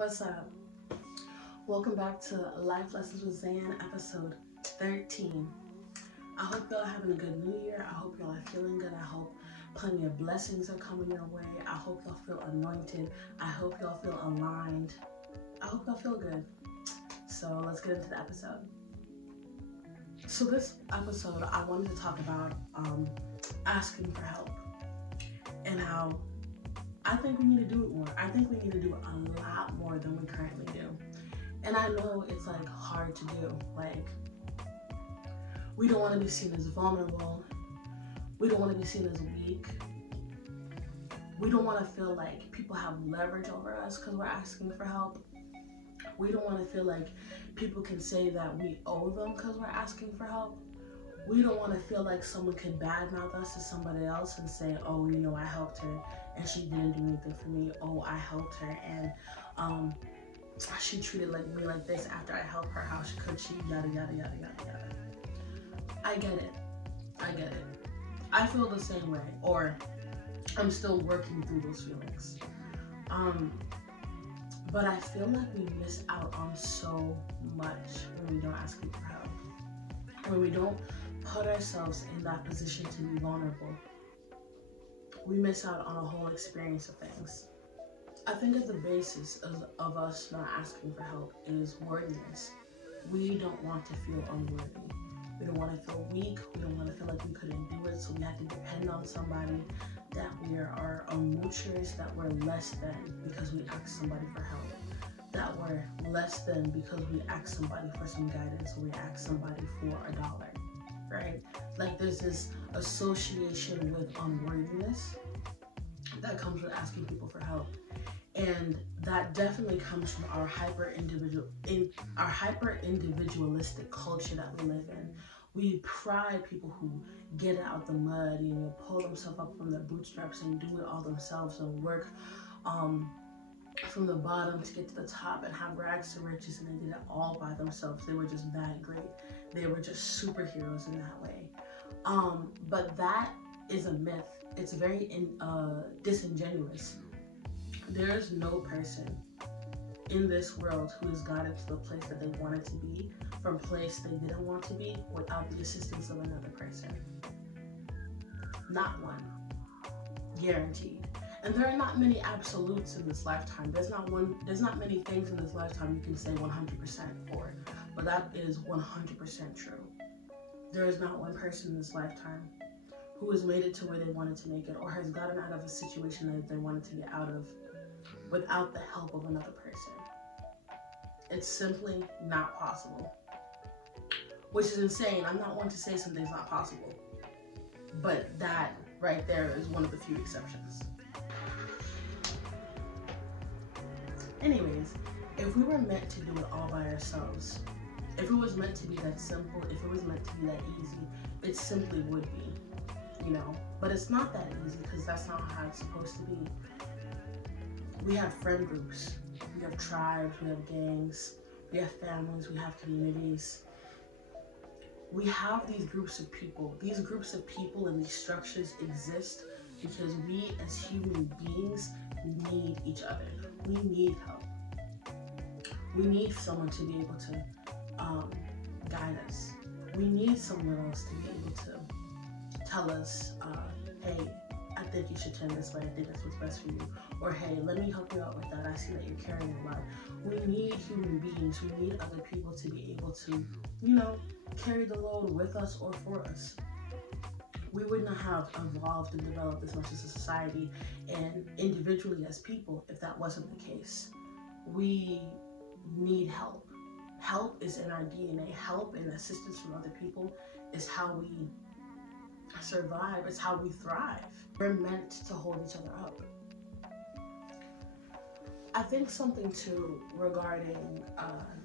What's up? Welcome back to Life Lessons with Zan, episode 13. I hope y'all having a good new year. I hope y'all are feeling good. I hope plenty of blessings are coming your way. I hope y'all feel anointed. I hope y'all feel aligned. I hope y'all feel good. So let's get into the episode. So this episode, I wanted to talk about asking for help and how I think we need to do it more. I think we need to do it a lot more than we currently do. And I know it's like hard to do. Like, we don't want to be seen as vulnerable. We don't want to be seen as weak. We don't want to feel like people have leverage over us because we're asking for help. We don't want to feel like people can say that we owe them because we're asking for help. We don't want to feel like someone can badmouth us to somebody else and say, oh, you know, I helped her and she didn't do anything for me. Oh, I helped her and she treated me like this after I helped her. How could she? Yada, yada, yada, yada, yada. I get it. I feel the same way, or I'm still working through those feelings. But I feel like we miss out on so much when we don't ask people for help. When we don't put ourselves in that position to be vulnerable, we miss out on a whole experience of things. I think at the basis of us not asking for help is worthiness. We don't want to feel unworthy. We don't want to feel weak. We don't want to feel like we couldn't do it, so we have to depend on somebody, that we are moochers, that we're less than because we ask somebody for help, that we're less than because we ask somebody for some guidance, or we ask somebody for $1, right? Like, there's this association with unworthiness that comes with asking people for help. And that definitely comes from our hyper individualistic culture that we live in. We pride people who get out the mud, you know, pull themselves up from their bootstraps and do it all themselves and work from the bottom to get to the top and have rags to riches, and they did it all by themselves. They were just that great. They were just superheroes in that way. But that is a myth. It's very disingenuous. There's no person in this world who has gotten to the place that they wanted to be from a place they didn't want to be without the assistance of another person. Not one. Guaranteed. And there are not many absolutes in this lifetime. There's not many things in this lifetime you can say 100% for, but that is 100% true. There is not one person in this lifetime who has made it to where they wanted to make it, or has gotten out of a situation that they wanted to get out of without the help of another person. It's simply not possible. Which is insane. I'm not one to say something's not possible, but that right there is one of the few exceptions. Anyways, if we were meant to do it all by ourselves, if it was meant to be that simple, if it was meant to be that easy, it simply would be, you know. But it's not that easy, because that's not how it's supposed to be. We have friend groups, we have tribes, we have gangs, we have families, we have communities. We have these groups of people. These groups of people and these structures exist because we as human beings need each other. We need help. We need someone to be able to guide us. We need someone else to be able to tell us, hey, I think you should turn this way. I think that's what's best for you. Or, hey, let me help you out with that. I see that you're carrying a lot. We need human beings. We need other people to be able to, you know, carry the load with us or for us. We would not have evolved and developed as much as a society and individually as people if that wasn't the case. We need help. Help is in our DNA. Help and assistance from other people is how we survive. It's how we thrive. We're meant to hold each other up. I think something too regarding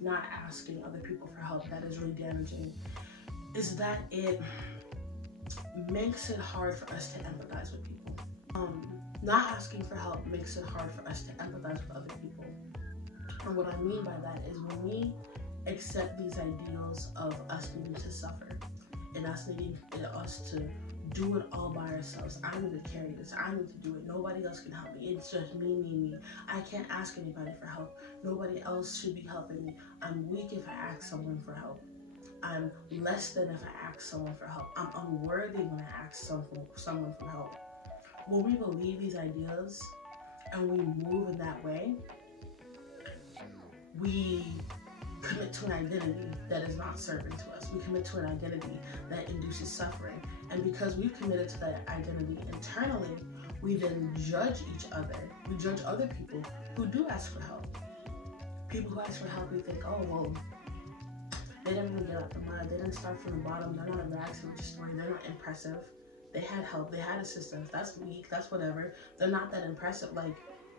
not asking other people for help that is really damaging is that it makes it hard for us to empathize with people. Not asking for help makes it hard for us to empathize with other people. And what I mean by that is when we accept these ideals of us needing to suffer and us needing us to do it all by ourselves. I need to carry this. I need to do it. Nobody else can help me. It's just me. I can't ask anybody for help. Nobody else should be helping me. I'm weak if I ask someone for help. I'm less than if I ask someone for help. I'm unworthy when I ask someone for help. When we believe these ideas and we move in that way, we commit to an identity that is not serving to us. We commit to an identity that induces suffering. And because we've committed to that identity internally, we then judge each other. We judge other people who do ask for help. People who ask for help, we think, oh, well, they didn't really get out the mud. They didn't start from the bottom. They're not a rags to riches story. They're not impressive. They had help. They had assistance. That's weak. That's whatever. They're not that impressive. Like,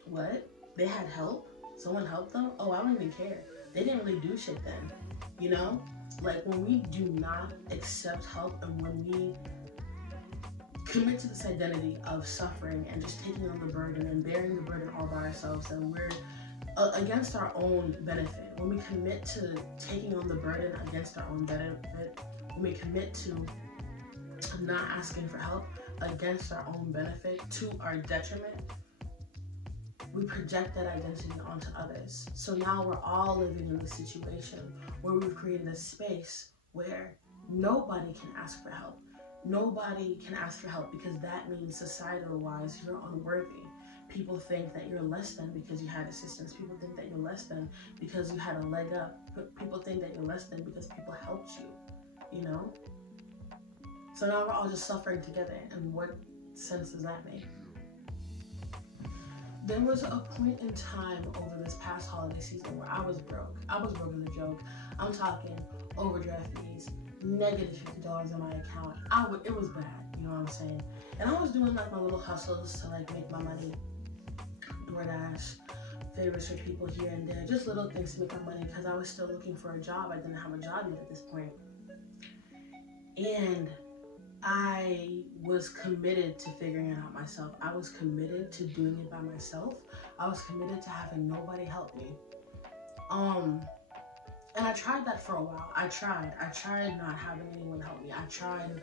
what? They had help? Someone helped them? Oh, I don't even care. They didn't really do shit then. You know? Like, when we do not accept help and when we commit to this identity of suffering and just taking on the burden and bearing the burden all by ourselves, and we're against our own benefit. When we commit to taking on the burden against our own benefit, when we commit to not asking for help against our own benefit to our detriment, we project that identity onto others. So now we're all living in a situation where we've created a space where nobody can ask for help. Nobody can ask for help because that means societal-wise you're unworthy. People think that you're less than because you had assistance. People think that you're less than because you had a leg up. People think that you're less than because people helped you, you know? So now we're all just suffering together, and what sense does that make? There was a point in time over this past holiday season where I was broke. I was broke as a joke. I'm talking overdraft fees, negative $50 in my account. It was bad, you know what I'm saying? And I was doing like my little hustles to like make my money. DoorDash, favors for people here and there, just little things to make my money because I was still looking for a job. I didn't have a job yet at this point. And I was committed to figuring it out myself. I was committed to doing it by myself. I was committed to having nobody help me. And I tried that for a while. I tried not having anyone help me. I tried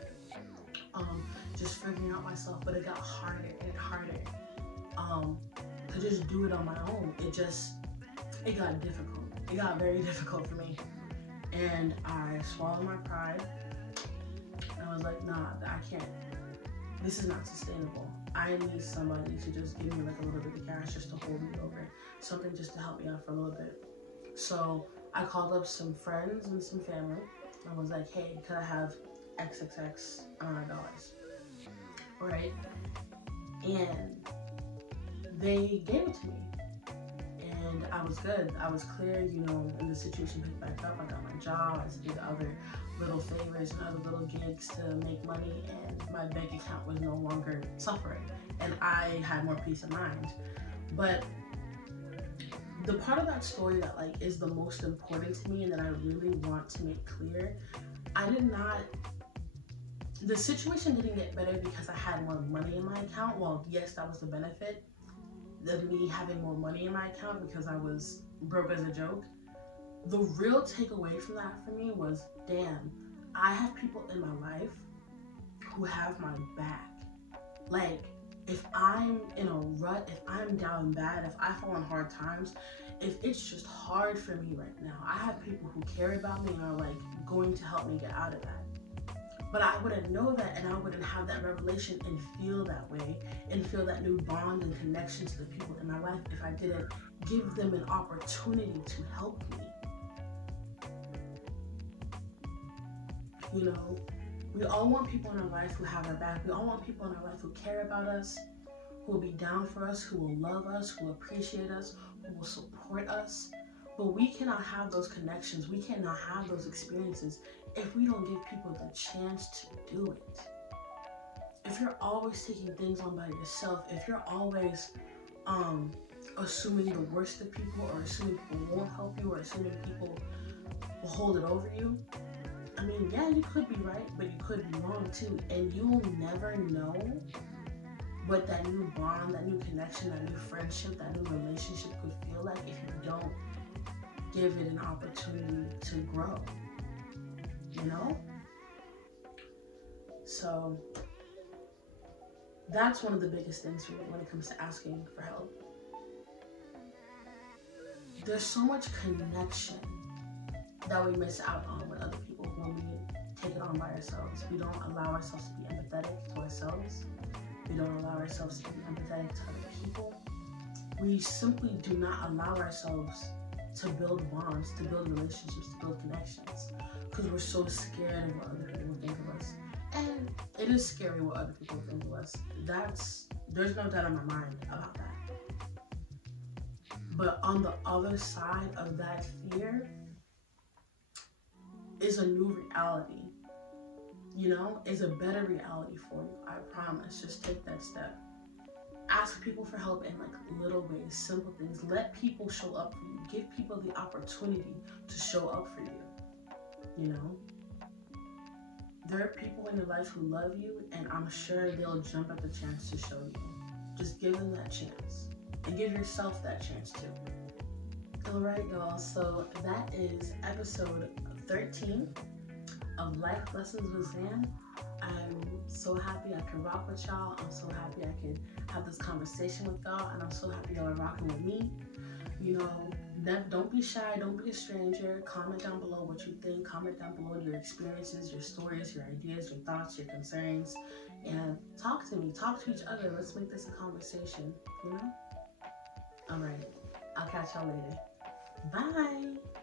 just figuring out myself, but it got harder and harder to just do it on my own. It got difficult. It got very difficult for me. And I swallowed my pride. I was like, nah, I can't. This is not sustainable. I need somebody to just give me like a little bit of cash just to hold me over. Something just to help me out for a little bit. So I called up some friends and some family. I was like, hey, could I have XXX amount of dollars? Right? And they gave it to me. And I was good. I was clear, you know, and the situation picked back up. I got my job. I did other little favors and other little gigs to make money, and my bank account was no longer suffering. And I had more peace of mind. But the part of that story that like is the most important to me and that I really want to make clear, the situation didn't get better because I had more money in my account. Well, yes, that was the benefit of me having more money in my account because I was broke as a joke. The real takeaway from that for me was, damn, I have people in my life who have my back. Like, if I'm in a rut, if I'm down bad, if I fall on hard times, if it's just hard for me right now, I have people who care about me and are like going to help me get out of that. But I wouldn't know that, and I wouldn't have that revelation and feel that way and feel that new bond and connection to the people in my life if I didn't give them an opportunity to help me. You know, we all want people in our life who have our back. We all want people in our life who care about us, who will be down for us, who will love us, who will appreciate us, who will support us. But we cannot have those connections. We cannot have those experiences if we don't give people the chance to do it. If you're always taking things on by yourself, if you're always assuming the worst of people, or assuming people won't help you, or assuming people will hold it over you, I mean, yeah, you could be right, but you could be wrong too. And you'll never know what that new bond, that new connection, that new friendship, that new relationship could feel like if you don't give it an opportunity to grow, you know? So That's one of the biggest things for me when it comes to asking for help. There's so much connection that we miss out on with other people when we take it on by ourselves. We don't allow ourselves to be empathetic to ourselves. We don't allow ourselves to be empathetic to other people. We simply do not allow ourselves to build bonds, to build relationships, to build connections, because we're so scared of what other people think of us. And it is scary what other people think of us. There's no doubt in my mind about that. But on the other side of that fear is a new reality. You know, is a better reality for you. I promise. Just take that step. Ask people for help in like little ways, simple things. Let people show up for you. Give people the opportunity to show up for you. You know? There are people in your life who love you, and I'm sure they'll jump at the chance to show you. Just give them that chance. And give yourself that chance too. Alright, y'all. So that is episode 13 of Life Lessons with Zan. I'm so happy I can rock with y'all. I'm so happy I can have this conversation with y'all, and I'm so happy y'all are rocking with me. You know, don't be shy, don't be a stranger. Comment down below what you think. Comment down below your experiences, your stories, your ideas, your thoughts, your concerns, and talk to me. Talk to each other. Let's make this a conversation, you know? All right, I'll catch y'all later. Bye.